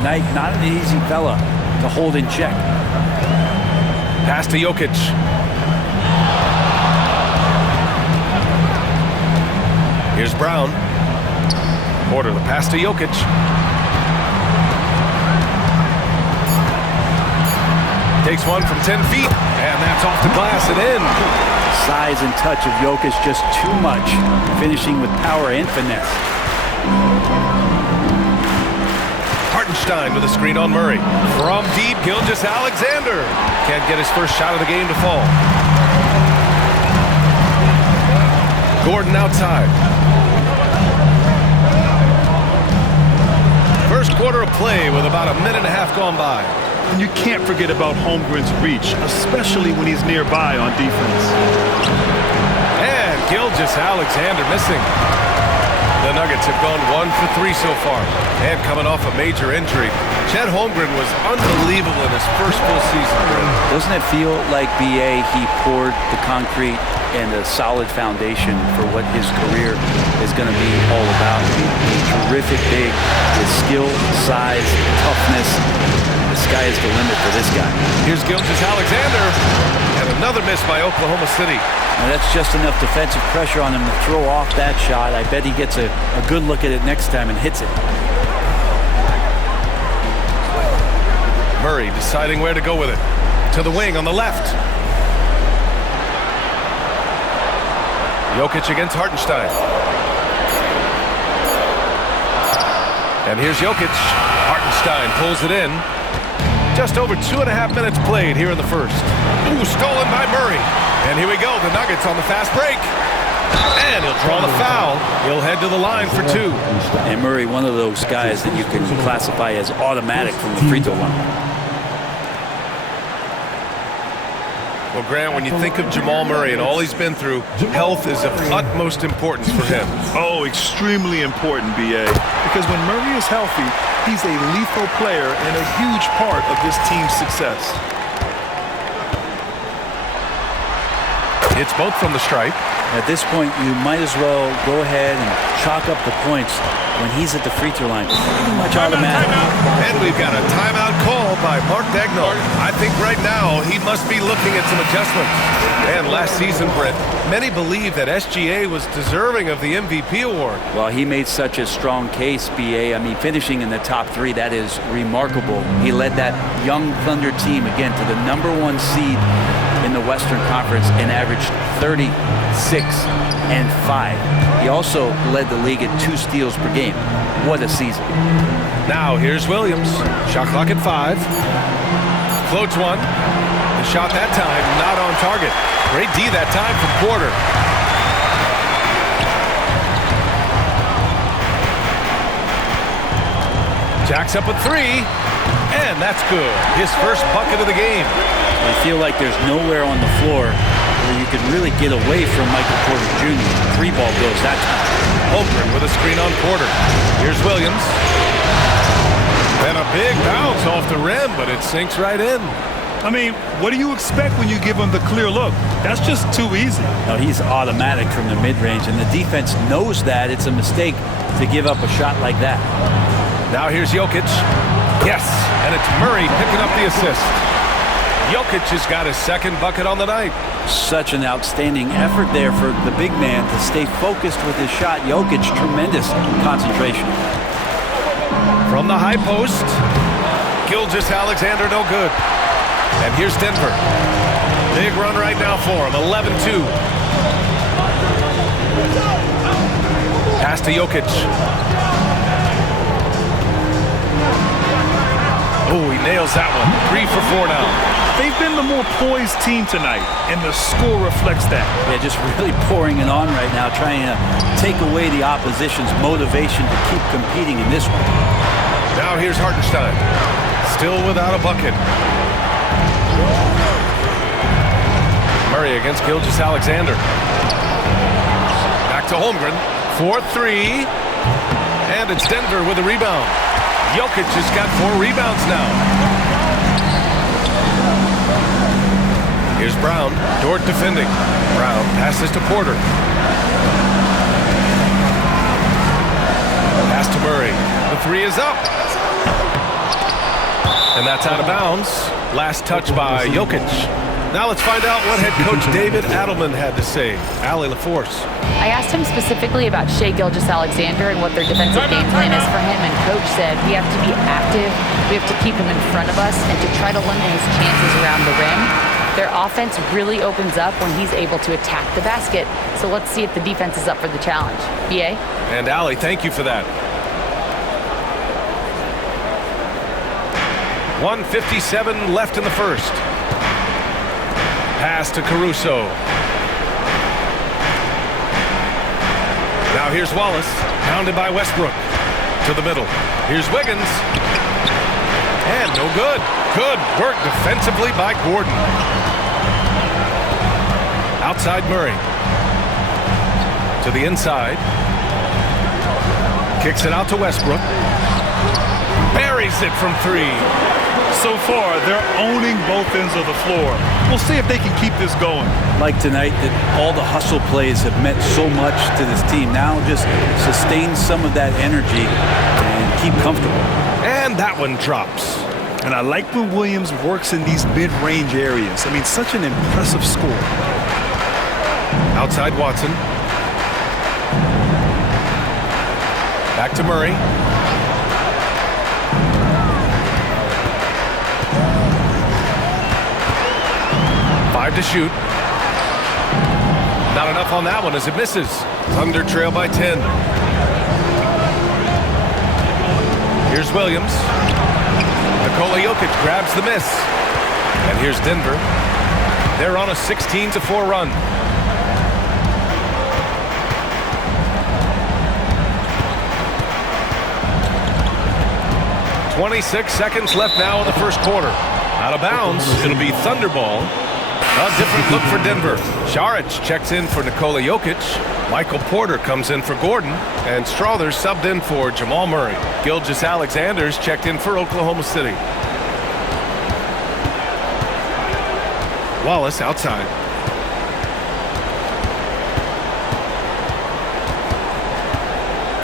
tonight. Not an easy fella to hold in check. Pass to Jokic. Here's Brown. Porter, the pass to Jokic. Takes one from 10 feet, and that's off the glass and in. Size and touch of Jokic just too much, finishing with power and finesse. Hartenstein with a screen on Murray. From deep, Gilgeous-Alexander can't get his first shot of the game to fall. Gordon outside. First quarter of play with about a minute and a half gone by. And you can't forget about Holmgren's reach, especially when he's nearby on defense. And Gilgeous-Alexander missing. The Nuggets have gone 1 for 3 so far. And coming off a major injury, Chet Holmgren was unbelievable in his first full season. Doesn't it feel like BA, he poured the concrete and a solid foundation for what his career is going to be all about? He's terrific big with skill, size, toughness. The sky is the limit for this guy. Here's Gilgeous-Alexander, and another miss by Oklahoma City. Now that's just enough defensive pressure on him to throw off that shot. I bet he gets a good look at it next time and hits it. Murray deciding where to go with it. To the wing on the left. Jokic against Hartenstein. And here's Jokic. Hartenstein pulls it in. Just over 2.5 minutes played here in the first. Ooh, stolen by Murray. And here we go, the Nuggets on the fast break. And he'll draw the foul. He'll head to the line for 2. And Murray, one of those guys that you can classify as automatic from the free throw line. Well, Grant, when you think of Jamal Murray and all he's been through, health is of utmost importance for him. Oh, extremely important, BA. Because when Murray is healthy, he's a lethal player and a huge part of this team's success. It's both from the stripe. At this point, you might as well go ahead and chalk up the points when he's at the free throw line. Pretty much automatic. And we've got a timeout call by Mark Daigneault. I think right now he must be looking at some adjustments. And last season, Brett, many believe that SGA was deserving of the MVP award. Well, he made such a strong case, BA. I mean, finishing in the top 3, that is remarkable. He led that young Thunder team, again, to the #1 seed in the Western Conference and averaged 36 and 5. He also led the league in 2 steals per game. What a season. Now here's Williams. Shot clock at 5. Floats one. The shot that time not on target. Great D that time from Porter. Jacks up with 3. And that's good. His first bucket of the game. I feel like there's nowhere on the floor where you can really get away from Michael Porter Jr. 3 ball goes that time. Holmgren with a screen on Porter. Here's Williams. And a big bounce off the rim, but it sinks right in. I mean, what do you expect when you give him the clear look? That's just too easy. No, he's automatic from the mid-range, and the defense knows that. It's a mistake to give up a shot like that. Now here's Jokic. Yes, and it's Murray picking up the assist. Jokic has got his second bucket on the night. Such an outstanding effort there for the big man to stay focused with his shot. Jokic, tremendous concentration. From the high post, Gilgeous-Alexander no good. And here's Denver. Big run right now for him, 11-2. Pass to Jokic. Oh, he nails that one. 3 for 4 now. They've been the more poised team tonight, and the score reflects that. Yeah, just really pouring it on right now, trying to take away the opposition's motivation to keep competing in this one. Now here's Hartenstein. Still without a bucket. Murray against Gilgeous-Alexander. Back to Holmgren. 4-3. And it's Denver with a rebound. Jokic has got 4 rebounds now. Here's Brown. Dort defending. Brown passes to Porter. Pass to Murray. The 3 is up. And that's out of bounds. Last touch by Jokic. Now let's find out what head coach David Adelman had to say. Allie LaForce. I asked him specifically about Shai Gilgeous-Alexander and what their defensive game plan is for him, and coach said we have to be active, we have to keep him in front of us, and to try to limit his chances around the rim. Their offense really opens up when he's able to attack the basket, so let's see if the defense is up for the challenge. BA? And Allie, thank you for that. 1:57 left in the first. Pass to Caruso. Now here's Wallace, pounded by Westbrook. To the middle. Here's Wiggins. And no good. Good work defensively by Gordon. Outside Murray. To the inside. Kicks it out to Westbrook. Buries it from three. So far, they're owning both ends of the floor. We'll see if they can keep this going. Like tonight, that all the hustle plays have meant so much to this team. Now just sustain some of that energy and keep comfortable. And that one drops. And I like when Williams works in these mid-range areas. I mean, such an impressive score. Outside Watson. Back to Murray. Five to shoot. Not enough on that one as it misses. Thunder trail by 10. Here's Williams. Nikola Jokic grabs the miss. And here's Denver. They're on a 16-4 run. .26 seconds left now in the first quarter. Out of bounds, it'll be Thunder ball. A different look for Denver. Saric checks in for Nikola Jokic. Michael Porter comes in for Gordon. And Strother's subbed in for Jamal Murray. Gilgeous-Alexander's checked in for Oklahoma City. Wallace outside.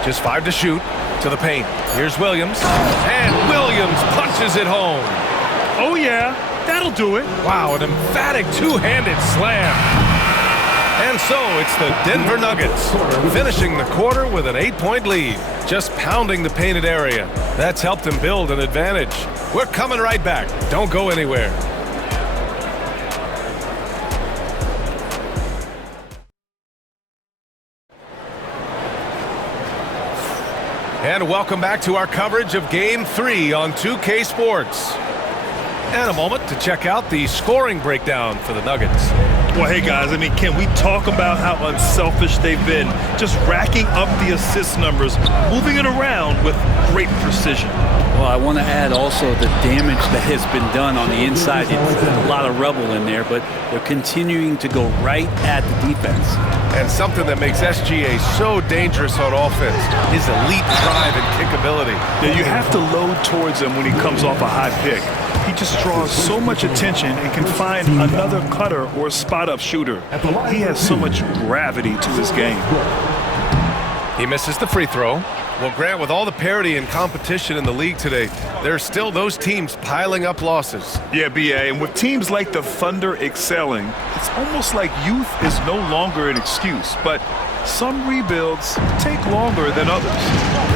Just 5 to shoot. To the paint. Here's Williams. And Williams punches it home. Oh, yeah. That'll do it. Wow, an emphatic two-handed slam. And so it's the Denver Nuggets finishing the quarter with an 8-point lead. Just pounding the painted area. That's helped them build an advantage. We're coming right back. Don't go anywhere. And welcome back to our coverage of Game 3 on 2K Sports. And a moment to check out the scoring breakdown for the Nuggets. Well, hey, guys, I mean, can we talk about how unselfish they've been? Just racking up the assist numbers, moving it around with great precision. Well, I want to add also the damage that has been done on the inside. A lot of rubble in there, but they're continuing to go right at the defense. And something that makes SGA so dangerous on offense, his elite drive and kickability. Yeah, you have to load towards him when he comes off a high pick. He just draws so much attention and can find another cutter or spot-up shooter. He has so much gravity to his game. He misses the free throw. Well, Grant, with all the parity and competition in the league today, there are still those teams piling up losses. Yeah, BA, and with teams like the Thunder excelling, it's almost like youth is no longer an excuse, but some rebuilds take longer than others.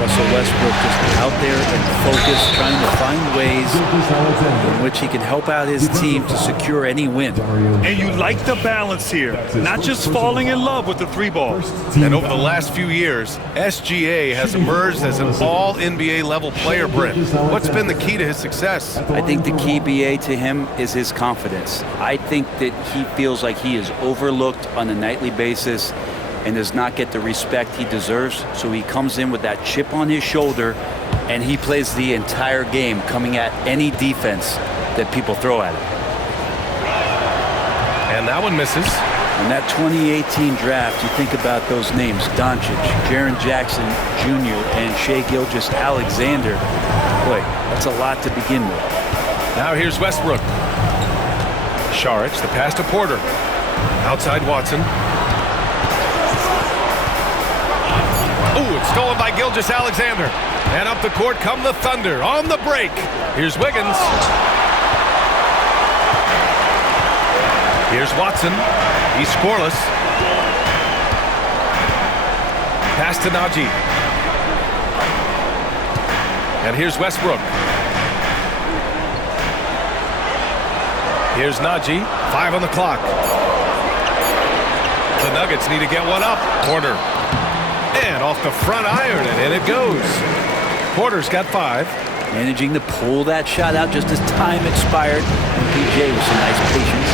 Russell Westbrook just out there and focused, trying to find ways in which he can help out his team to secure any win. And you like the balance here, not just falling in love with the three ball. And over the last few years, SGA has emerged as an all-NBA level player, Brent. What's been the key to his success? I think the key, BA, to him is his confidence. I think that he feels like he is overlooked on a nightly basis and does not get the respect he deserves. So he comes in with that chip on his shoulder and he plays the entire game, coming at any defense that people throw at him. And that one misses. In that 2018 draft, you think about those names: Doncic, Jaren Jackson Jr., and Shai Gilgeous-Alexander. Boy, that's a lot to begin with. Now here's Westbrook. Saric, the pass to Porter. Outside Watson. Ooh, it's stolen by Gilgeous-Alexander. And up the court come the Thunder on the break. Here's Wiggins. Here's Watson. He's scoreless. Pass to Najee. And here's Westbrook. Here's Najee. 5 on the clock. The Nuggets need to get one up. Porter. And off the front iron, and in it goes. Porter's got 5. Managing to pull that shot out just as time expired. And PJ with some nice patience.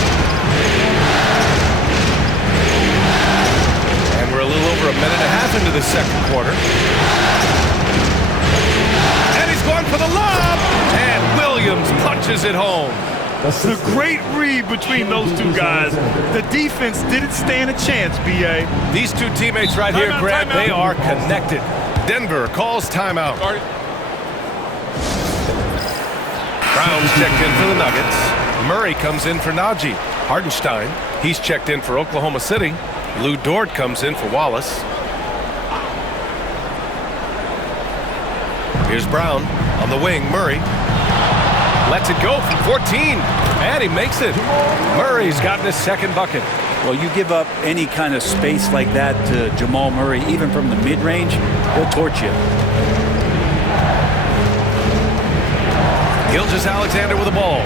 And we're a little over a minute and a half into the second quarter. And he's going for the lob. And Williams punches it home. The great read between those two guys. The defense didn't stand a chance, B.A. These two teammates right here, Grant, they are connected. Denver calls timeout. Brown's checked in for the Nuggets. Murray comes in for Najee. Hardenstein, he's checked in for Oklahoma City. Lou Dort comes in for Wallace. Here's Brown on the wing. Murray lets it go from 14, and he makes it. Murray's gotten his second bucket. Well, you give up any kind of space like that to Jamal Murray, even from the mid-range, he'll torch you. Gilgeous-Alexander with the ball.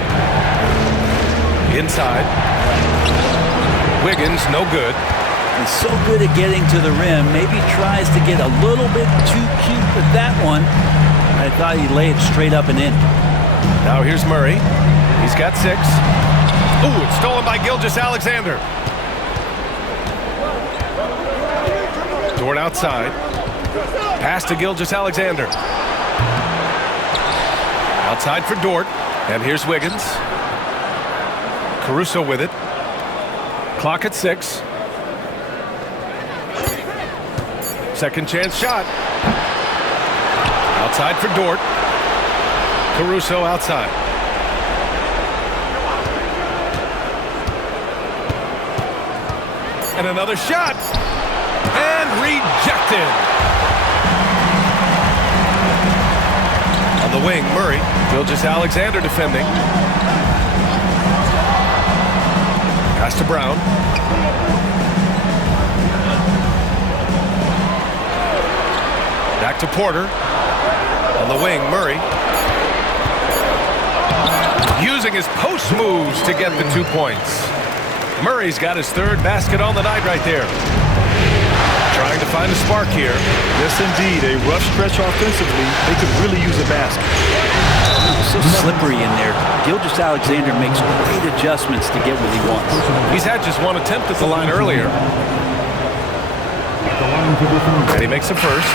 Inside. Wiggins, no good. He's so good at getting to the rim. Maybe tries to get a little bit too cute with that one. I thought he'd lay it straight up and in. Now here's Murray. He's got 6. Ooh, it's stolen by Gilgeous-Alexander. Dort outside. Pass to Gilgeous-Alexander. Outside for Dort. And here's Wiggins. Caruso with it. Clock at 6. Second chance shot. Outside for Dort. Caruso outside. And another shot. And rejected. On the wing, Murray. Gilgeous-Alexander defending. Pass to Brown. Back to Porter. On the wing, Murray. Using his post moves to get the 2 points. Murray's got his 3rd basket on the night right there. Trying to find a spark here. Yes, indeed. A rough stretch offensively. They could really use a basket. So slippery in there. Gilgeous-Alexander makes great adjustments to get what he wants. He's had just 1 attempt at the line earlier. And he makes the first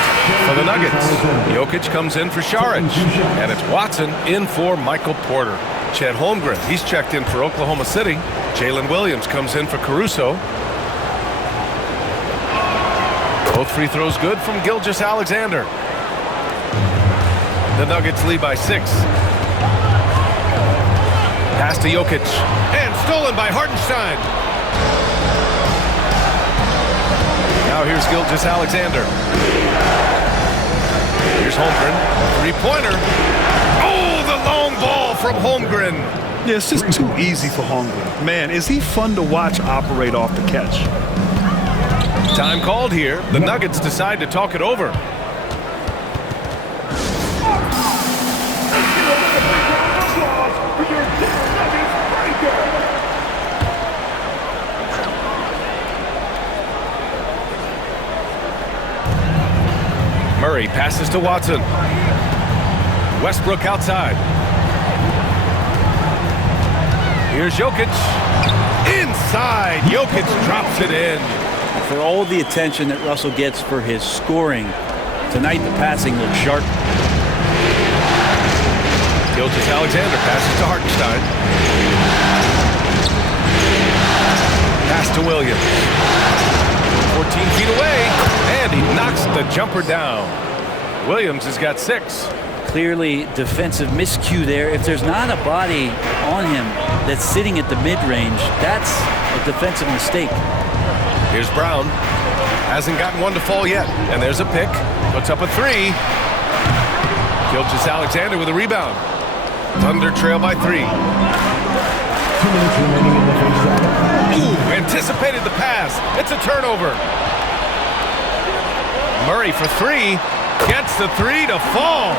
for the Nuggets. Jokic comes in for Šarić. And it's Watson in for Michael Porter. Chet Holmgren, he's checked in for Oklahoma City. Jalen Williams comes in for Caruso. Both free throws good from Gilgeous-Alexander. The Nuggets lead by 6. Pass to Jokic. And stolen by Hardenstein. Now here's Gilgeous-Alexander. Here's Holmgren. 3-pointer. Oh, the long ball from Holmgren. Yeah, it's just too easy for Holmgren. Man, is he fun to watch operate off the catch. Time called here. The Nuggets decide to talk it over. Murray passes to Watson. Westbrook outside. Here's Jokic. Inside. Jokic drops it in. For all the attention that Russell gets for his scoring, tonight the passing looks sharp. Gilgeous-Alexander passes to Hartenstein. Pass to Williams. 14 feet away, and he knocks the jumper down. Williams has got 6. Clearly defensive miscue there. If there's not a body on him that's sitting at the mid-range, that's a defensive mistake. Here's Brown. Hasn't gotten one to fall yet. And there's a pick. Puts up a three. Gilgeous-Alexander with a rebound. Thunder trail by 3. 2 minutes remaining in the first half. Ooh, anticipated the pass. It's a turnover. Murray for 3. Gets the 3 to fall.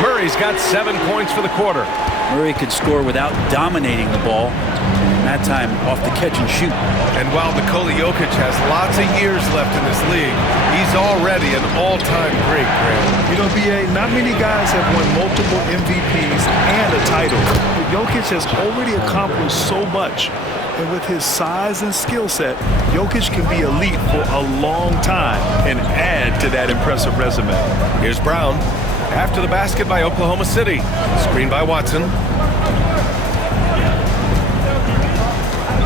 Murray's got 7 points for the quarter. Murray could score without dominating the ball. And that time off the catch and shoot. And while Nikola Jokic has lots of years left in this league, he's already an all-time great, Graham. You know, BA, not many guys have won multiple MVPs and a title. But Jokic has already accomplished so much. And with his size and skill set, Jokic can be elite for a long time and add to that impressive resume. Here's Brown. After the basket by Oklahoma City. Screen by Watson.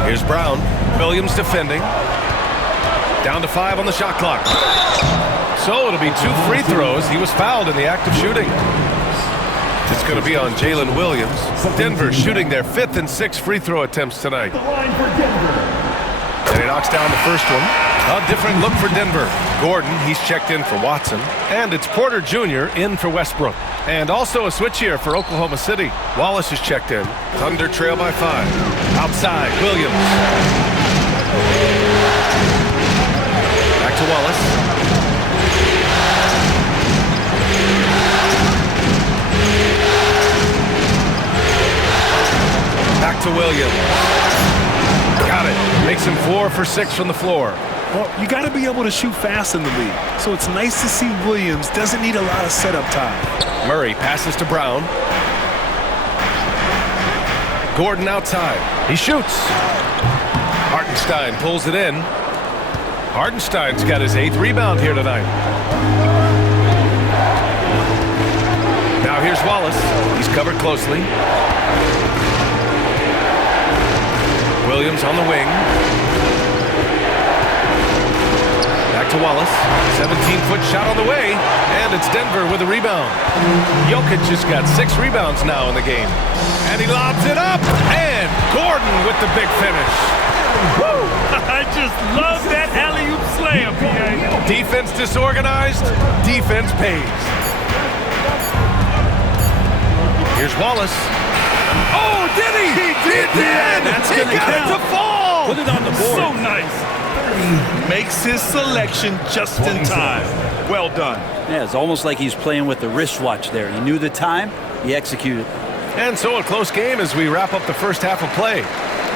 Here's Brown. Williams defending. Down to 5 on the shot clock. So it'll be 2 free throws. He was fouled in the act of shooting. It's going to be on Jalen Williams. Denver shooting their 5th and 6th free throw attempts tonight. And he knocks down the first one. A different look for Denver. Gordon, he's checked in for Watson. And it's Porter Jr. in for Westbrook. And also a switch here for Oklahoma City. Wallace is checked in. Thunder trail by 5. Outside, Williams. Back to Wallace. Back to Williams. Got it. Makes him 4 for 6 from the floor. Well, you got to be able to shoot fast in the league. So it's nice to see Williams doesn't need a lot of setup time. Murray passes to Brown. Gordon outside. He shoots. Hartenstein pulls it in. Hartenstein's got his 8th rebound here tonight. Now here's Wallace. He's covered closely. Williams on the wing. Back to Wallace. 17-foot shot on the way. And it's Denver with a rebound. Jokic just got 6 rebounds now in the game. And he lobs it up. And Gordon with the big finish. Woo! I just love that alley-oop slam, PA. Defense disorganized. Defense pays. Here's Wallace. Oh, did he? He did! That's he gonna got count. it to fall! Put it on the board. So nice. Makes his selection just in time. Well done. Yeah, it's almost like he's playing with the wristwatch there. He knew the time, he executed. And so a close game as we wrap up the first half of play.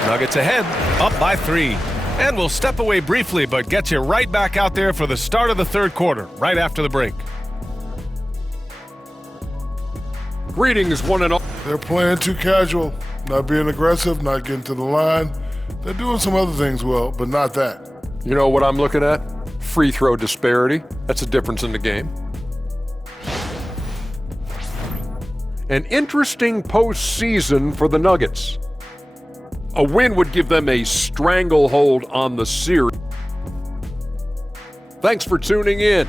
Nuggets ahead, up by 3. And we'll step away briefly, but get you right back out there for the start of the third quarter, right after the break. Greetings, one and all. They're playing too casual, not being aggressive, not getting to the line. They're doing some other things well, but not that. You know what I'm looking at? Free throw disparity. That's a difference in the game. An interesting postseason for the Nuggets. A win would give them a stranglehold on the series. Thanks for tuning in.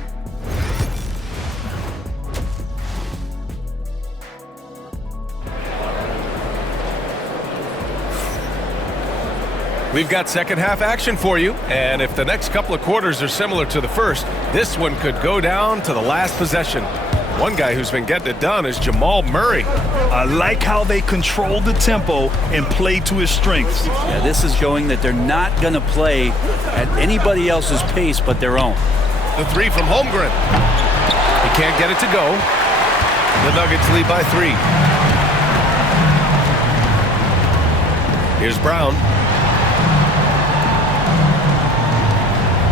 We've got second half action for you, and if the next couple of quarters are similar to the first, this one could go down to the last possession. One guy who's been getting it done is Jamal Murray. I like how they control the tempo and play to his strengths. Yeah, this is showing that they're not going to play at anybody else's pace but their own. The 3 from Holmgren. He can't get it to go. The Nuggets lead by 3. Here's Brown.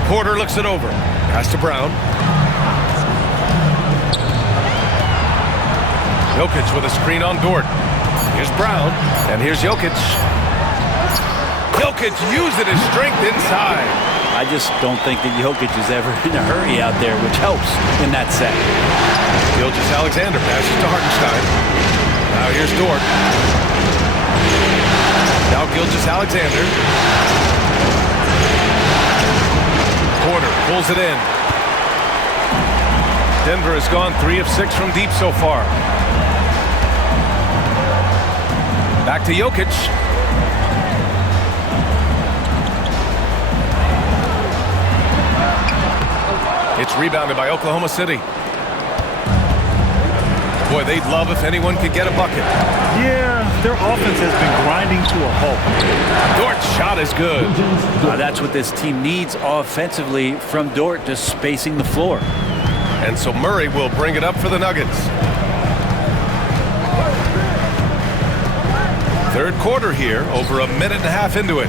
Porter looks it over. Pass to Brown. Jokic with a screen on Dort. Here's Brown, and here's Jokic. Jokic using his strength inside. I just don't think that Jokic is ever in a hurry out there, which helps in that set. Gilgeous-Alexander passes to Hartenstein. Now here's Dort. Now Gilgeous-Alexander. Porter pulls it in. Denver has gone 3 of 6 from deep so far. Back to Jokic. It's rebounded by Oklahoma City. Boy, they'd love if anyone could get a bucket. Yeah, their offense has been grinding to a halt. Dort's shot is good. That's what this team needs offensively from Dort, just spacing the floor. And so Murray will bring it up for the Nuggets. Third quarter here, over a minute and a half into it.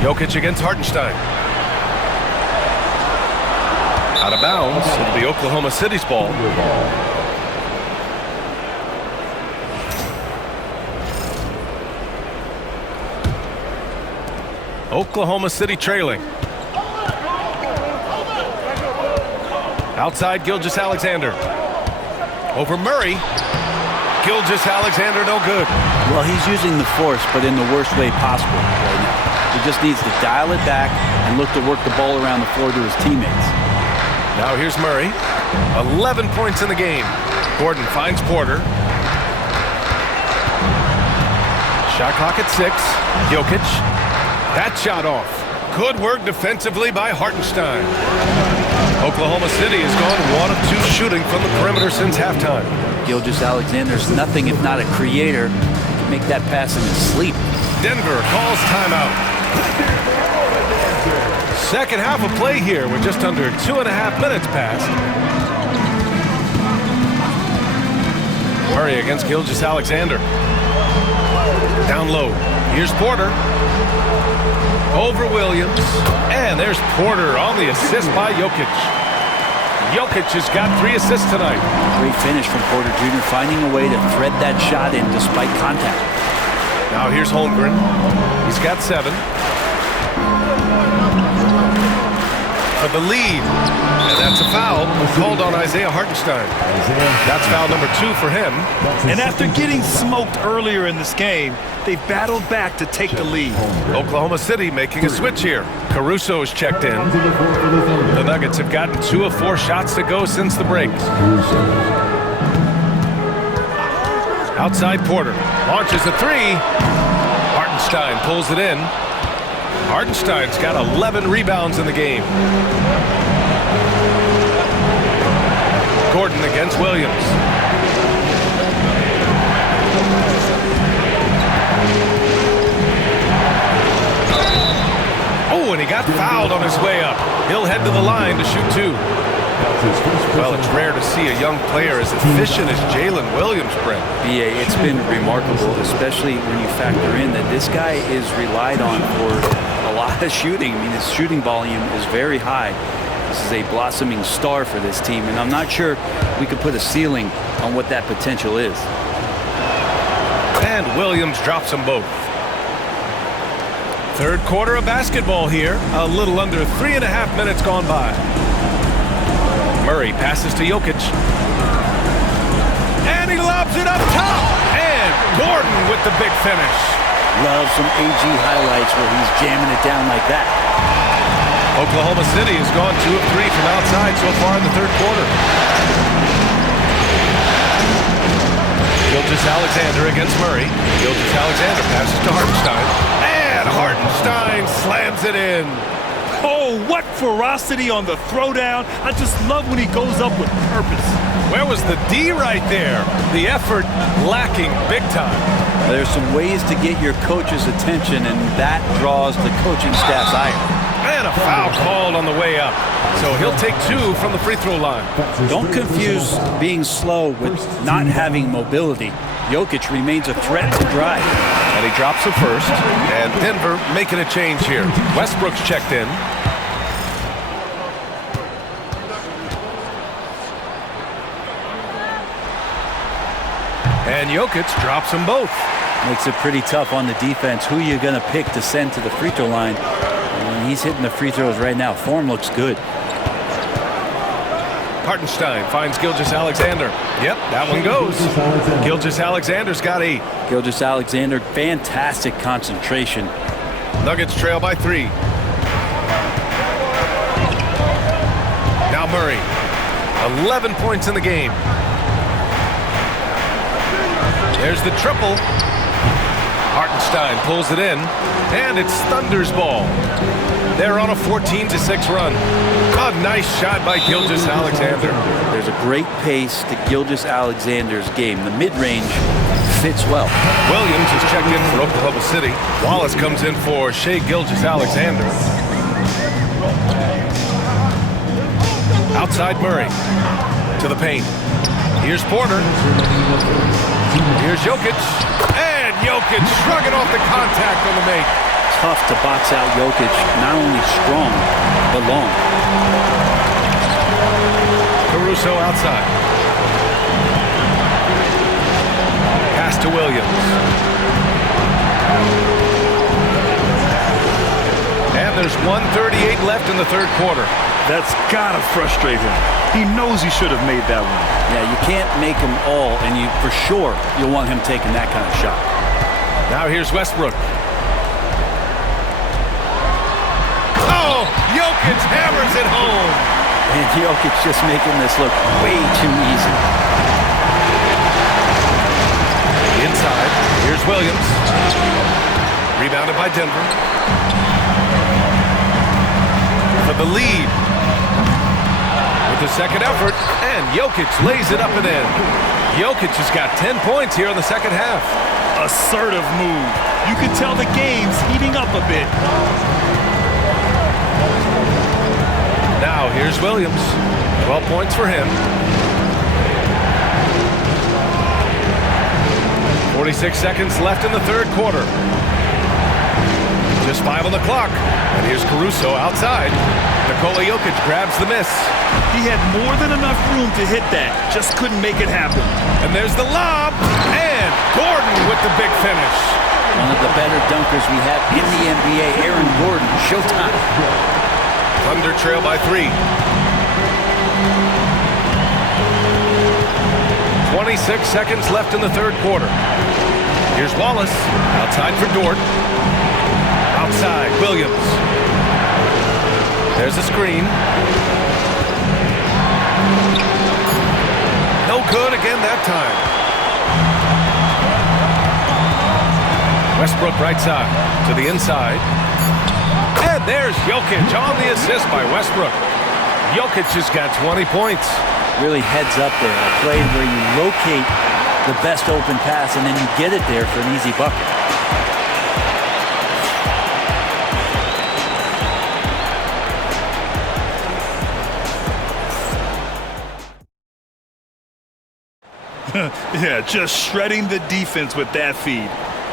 Jokic against Hartenstein. Out of bounds. It'll be Oklahoma City's ball. Oklahoma City trailing. Outside Gilgeous-Alexander. Over Murray. Gilgeous-Alexander no good. Well, he's using the force, but in the worst way possible right now. He just needs to dial it back and look to work the ball around the floor to his teammates. Now here's Murray. 11 points in the game. Gordon finds Porter. Shot clock at 6. Jokic. That shot off. Good work defensively by Hartenstein. Oklahoma City has gone 1 of 2 shooting from the perimeter since halftime. Gilgeous-Alexander's nothing if not a creator. He can make that pass in his sleep. Denver calls timeout. Second half of play here with just under 2.5 minutes passed. Murray against Gilgeous-Alexander. Down low. Here's Porter. Over Williams. And there's Porter on the assist by Jokic. Jokic has got 3 assists tonight. Great finish from Porter Jr., finding a way to thread that shot in despite contact. Now here's Holmgren. He's got 7. For the lead. And that's a foul called on Isaiah Hartenstein. That's foul number 2 for him. And after getting smoked earlier in this game, they battled back to take the lead. Oklahoma City making a switch here. Caruso's checked in. The Nuggets have gotten 2 of 4 shots to go since the break. Outside Porter. Launches a 3. Hartenstein pulls it in. Hartenstein's got 11 rebounds in the game. Gordon against Williams. Oh, and he got fouled on his way up. He'll head to the line to shoot 2. Well, it's rare to see a young player as efficient as Jalen Williams, Brent. BA, it's been remarkable, especially when you factor in that this guy is relied on for a lot of shooting. I mean, his shooting volume is very high. This is a blossoming star for this team, and I'm not sure we could put a ceiling on what that potential is. And Williams drops them both. Third quarter of basketball here. A little under 3.5 minutes gone by. Murray passes to Jokic. And he lobs it up top. And Gordon with the big finish. Love some AG highlights where he's jamming it down like that. Oklahoma City has gone 2 of 3 from outside so far in the third quarter. Gilgeous-Alexander against Murray. Gilgeous-Alexander passes to Hartenstein. And Hartenstein slams it in. Oh, what ferocity on the throwdown. I just love when he goes up with purpose. Where was the D right there? The effort lacking big time. There's some ways to get your coach's attention, and that draws the coaching staff's ire. And a foul called on the way up. So he'll take 2 from the free throw line. Don't confuse being slow with not having mobility. Jokic remains a threat to drive. And he drops it first. And Denver making a change here. Westbrook's checked in. And Jokic drops them both. Makes it pretty tough on the defense. Who you're going to pick to send to the free throw line. And he's hitting the free throws right now. Form looks good. Hartenstein finds Gilgeous-Alexander. Yep, that one goes. Gilgeous-Alexander's got 8. Gilgeous-Alexander, fantastic concentration. Nuggets trail by 3. Now Murray. 11 points in the game. There's the triple. Hartenstein pulls it in, and it's Thunder's ball. They're on a 14-6 run. A nice shot by Gilgeous-Alexander. There's a great pace to Gilgeous-Alexander's game. The mid-range fits well. Williams is checked in for Oklahoma City. Wallace comes in for Shai Gilgeous-Alexander. Outside Murray to the paint. Here's Porter. Here's Jokic. And Jokic shrugging off the contact on the make. Tough to box out Jokic. Not only strong, but long. Caruso outside. Pass to Williams. And there's 1:38 left in the third quarter. That's gotta frustrate him. He knows he should have made that one. Yeah, you can't make them all, and you for sure you'll want him taking that kind of shot. Now here's Westbrook. Oh, Jokic hammers it home. And Jokic just making this look way too easy. Inside, here's Williams. Rebounded by Denver. For the lead. With the second effort, and Jokic lays it up and in. Jokic has got 10 points here in the second half. Assertive move. You can tell the game's heating up a bit. Now here's Williams. 12 points for him. 46 seconds left in the third quarter. Just 5 on the clock. And here's Caruso outside. Nikola Jokic grabs the miss. He had more than enough room to hit that. Just couldn't make it happen. And there's the lob. And Gordon with the big finish. One of the better dunkers we have in the NBA, Aaron Gordon. Showtime. Thunder trail by 3. 26 seconds left in the third quarter. Here's Wallace. Outside for Dort. Outside, Williams. There's a screen. No good again that time. Westbrook right side to the inside. And there's Jokic on the assist by Westbrook. Jokic has got 20 points. Really heads up there. A play where you locate the best open pass and then you get it there for an easy bucket. Yeah, just shredding the defense with that feed.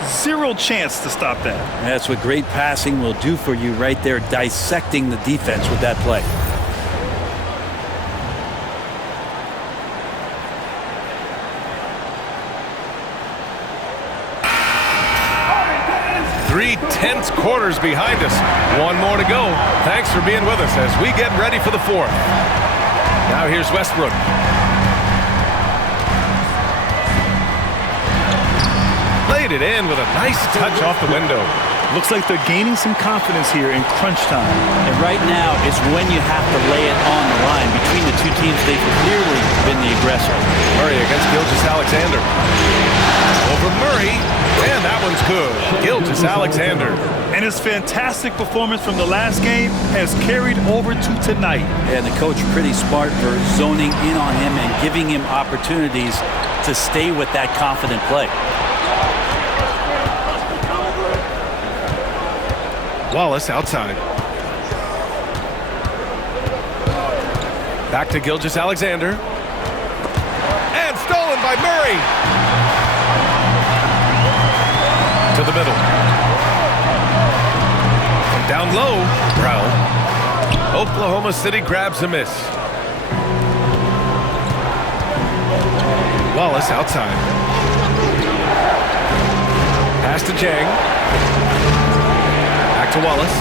Zero chance to stop that. And that's what great passing will do for you right there, dissecting the defense with that play. Three tense quarters behind us. One more to go. Thanks for being with us as we get ready for the fourth. Now here's Westbrook. Laid it in with a nice touch off the window. Looks like they're gaining some confidence here in crunch time. And right now is when you have to lay it on the line. Between the two teams, they've clearly been the aggressor. Murray against Gilgeous-Alexander. Over Murray, and that one's good. Gilgeous-Alexander. And his fantastic performance from the last game has carried over to tonight. And the coach pretty smart for zoning in on him and giving him opportunities to stay with that confident play. Wallace outside. Back to Gilgeous-Alexander. And stolen by Murray. To the middle. From down low, Brown. Oklahoma City grabs a miss. Wallace outside. Pass to Jang. Back to Wallace.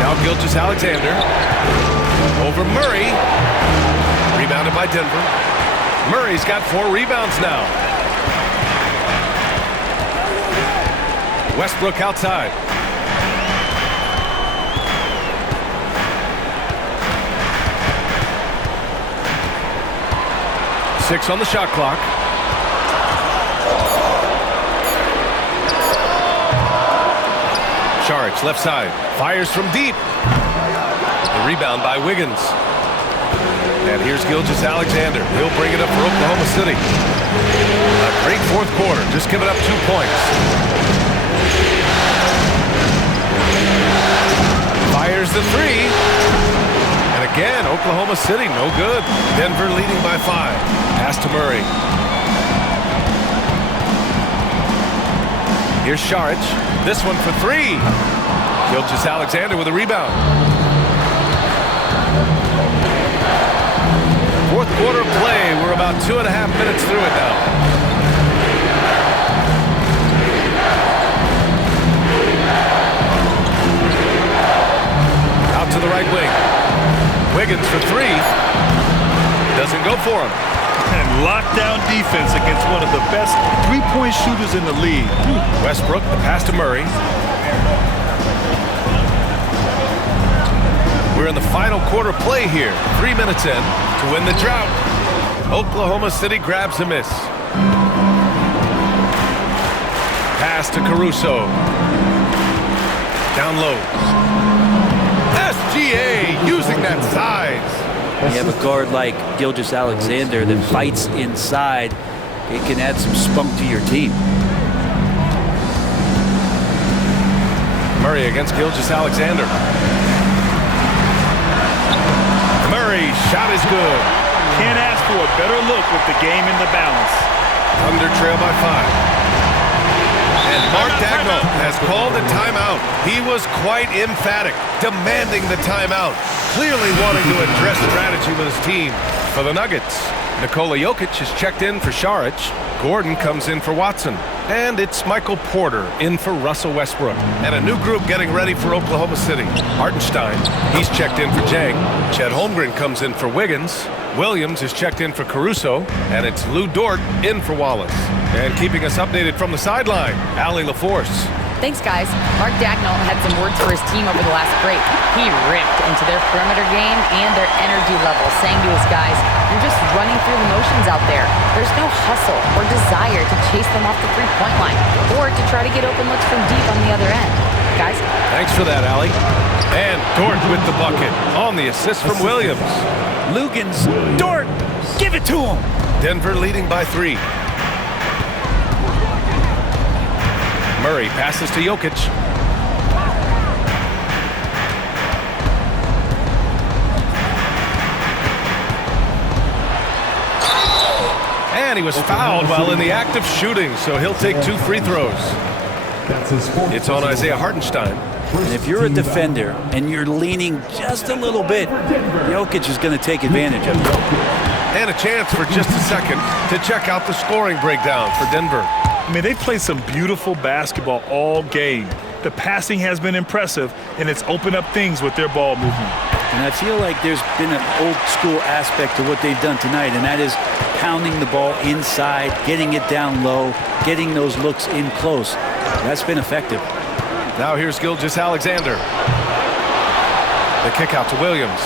Now Gilgeous-Alexander. Over Murray. Rebounded by Denver. Murray's got 4 rebounds now. Westbrook outside. Six on the shot clock. Saric, left side, fires from deep. The rebound by Wiggins. And here's Gilgeous-Alexander. He'll bring it up for Oklahoma City. A great fourth quarter, just giving up 2 points. Fires the three. And again, Oklahoma City, no good. Denver leading by 5. Pass to Murray. Here's Saric. This one for 3. Gilgeous-Alexander with a rebound. Fourth quarter play. We're about 2.5 minutes through it now. Out to the right wing. Wiggins for 3. Doesn't go for him. And lockdown defense against one of the best three-point shooters in the league. Westbrook, the pass to Murray. We're in the final quarter play here. 3 minutes in to win the drought. Oklahoma City grabs a miss. Pass to Caruso. Down low. SGA using that size. You have a guard like Gilgeous-Alexander that fights inside. It can add some spunk to your team. Murray against Gilgeous-Alexander. Murray, shot is good. Can't ask for a better look with the game in the balance. Thunder trail by 5. And Mark Daigneault has called a timeout. He was quite emphatic, demanding the timeout. Clearly wanting to address strategy with his team. For the Nuggets, Nikola Jokic is checked in for Saric. Gordon comes in for Watson. And it's Michael Porter in for Russell Westbrook. And a new group getting ready for Oklahoma City. Hartenstein, he's checked in for Jang. Chet Holmgren comes in for Wiggins. Williams is checked in for Caruso. And it's Lou Dort in for Wallace. And keeping us updated from the sideline, Allie LaForce. Thanks, guys. Mark Daigneault had some words for his team over the last break. He ripped into their perimeter game and their energy level, saying to his guys, you're just running through the motions out there. There's no hustle or desire to chase them off the three-point line or to try to get open looks from deep on the other end. Guys? Thanks for that, Allie. And Dort with the bucket on the assist from Williams. Lugans, Dort, give it to him. Denver leading by 3. Murray passes to Jokic. And he was fouled while in the act of shooting, so he'll take 2 free throws. It's on Isaiah Hartenstein. And if you're a defender and you're leaning just a little bit, Jokic is going to take advantage of it. And a chance for just a second to check out the scoring breakdown for Denver. I mean, they played some beautiful basketball all game. The passing has been impressive, and it's opened up things with their ball movement. And I feel like there's been an old school aspect to what they've done tonight, and that is pounding the ball inside, getting it down low, getting those looks in close. That's been effective. Now here's Gilgeous-Alexander. The kick out to Williams.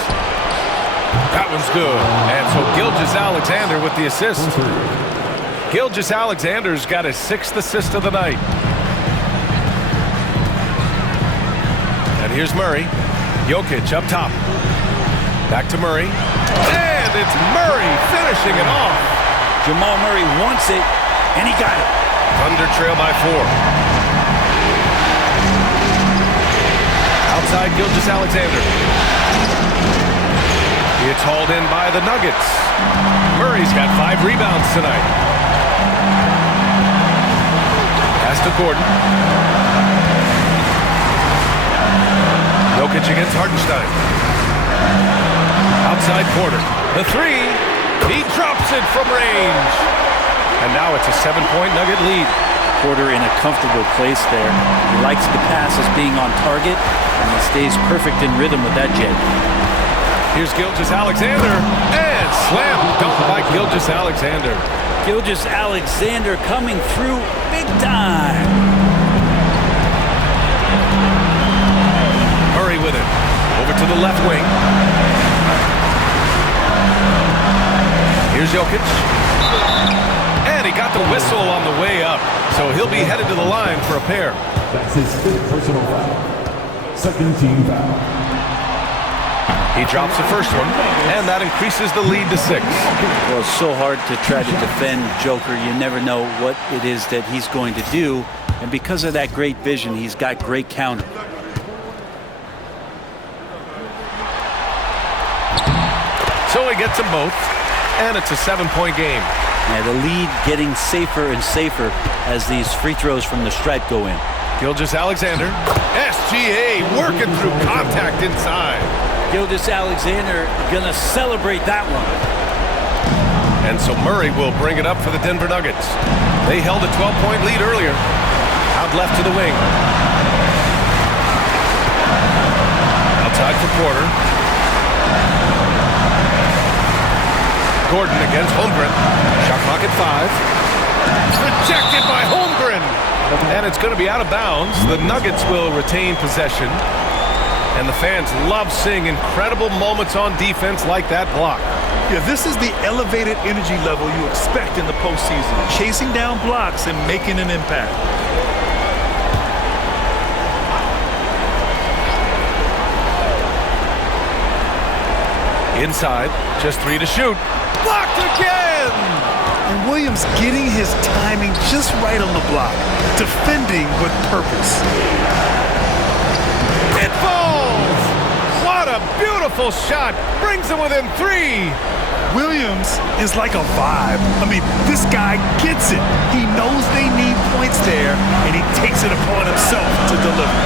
That one's good. And so Gilgeous-Alexander with the assist. Gilgeous-Alexander's got his 6th assist of the night. And here's Murray. Jokic up top. Back to Murray. And it's Murray finishing it off. Jamal Murray wants it, and he got it. Thunder trail by 4. Outside Gilgeous-Alexander. It's hauled in by the Nuggets. Murray's got 5 rebounds tonight. Pass to Gordon. Jokic against Hartenstein. Outside Porter. The 3. He drops it from range. And now it's a 7-point Nugget lead. Porter in a comfortable place there. He likes the passes being on target, and he stays perfect in rhythm with that jet. Here's Gilgeous-Alexander. And slam dunk by Gilgeous-Alexander. Gilgeous-Alexander coming through big time. Murray with it. Over to the left wing. Here's Jokic. And he got the whistle on the way up. So he'll be headed to the line for a pair. That's his 5th personal foul. Second team foul. He drops the first one, and that increases the lead to 6. Well, it's so hard to try to defend Joker. You never know what it is that he's going to do. And because of that great vision, he's got great counter. So he gets them both, and it's a 7-point game. Yeah, the lead getting safer and safer as these free throws from the stripe go in. Gilgeous-Alexander, SGA working through contact inside. Gilgeous-Alexander gonna celebrate that one. And so Murray will bring it up for the Denver Nuggets. They held a 12-point lead earlier. Out left to the wing. Outside for Porter. Gordon against Holmgren. Shot clock at 5. Rejected by Holmgren. And it's going to be out of bounds. The Nuggets will retain possession. And the fans love seeing incredible moments on defense like that block. Yeah, this is the elevated energy level you expect in the postseason. Chasing down blocks and making an impact. Inside, just 3 to shoot. Blocked again! And Williams getting his timing just right on the block. Defending with purpose. It falls! What a beautiful shot! Brings them within 3! Williams is like a vibe. I mean, this guy gets it. He knows they need points there, and he takes it upon himself to deliver.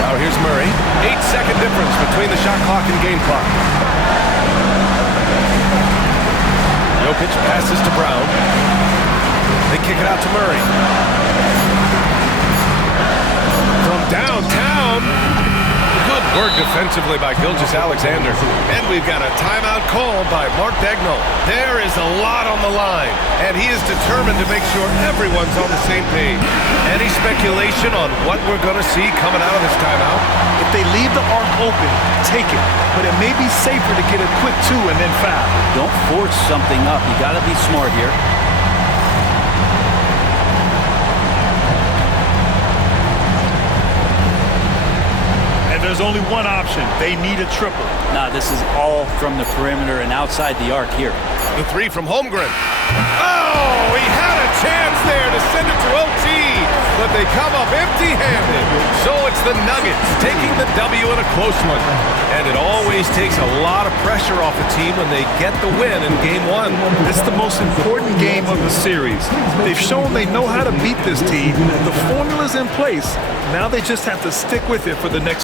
Now here's Murray. 8-second difference between the shot clock and game clock. Jokic passes to Brown. They kick it out to Murray. From downtown. Good work defensively by Gilgeous-Alexander. And we've got a timeout call by Mark Daigneault. There is a lot on the line, and he is determined to make sure everyone's on the same page. Any speculation on what we're going to see coming out of this timeout? If they leave the arc open, take it. But it may be safer to get a quick 2 and then foul. Don't force something up. You got to be smart here. And there's only one option. They need a triple. Nah, this is all from the perimeter and outside the arc here. The 3 from Holmgren. Oh, he had a chance there to send it to OT, but they come up empty-handed. So it's the Nuggets taking the W in a close one. And it always takes a lot of pressure off a team when they get the win in Game 1. It's the most important game of the series. They've shown they know how to beat this team. The formula's in place. Now they just have to stick with it for the next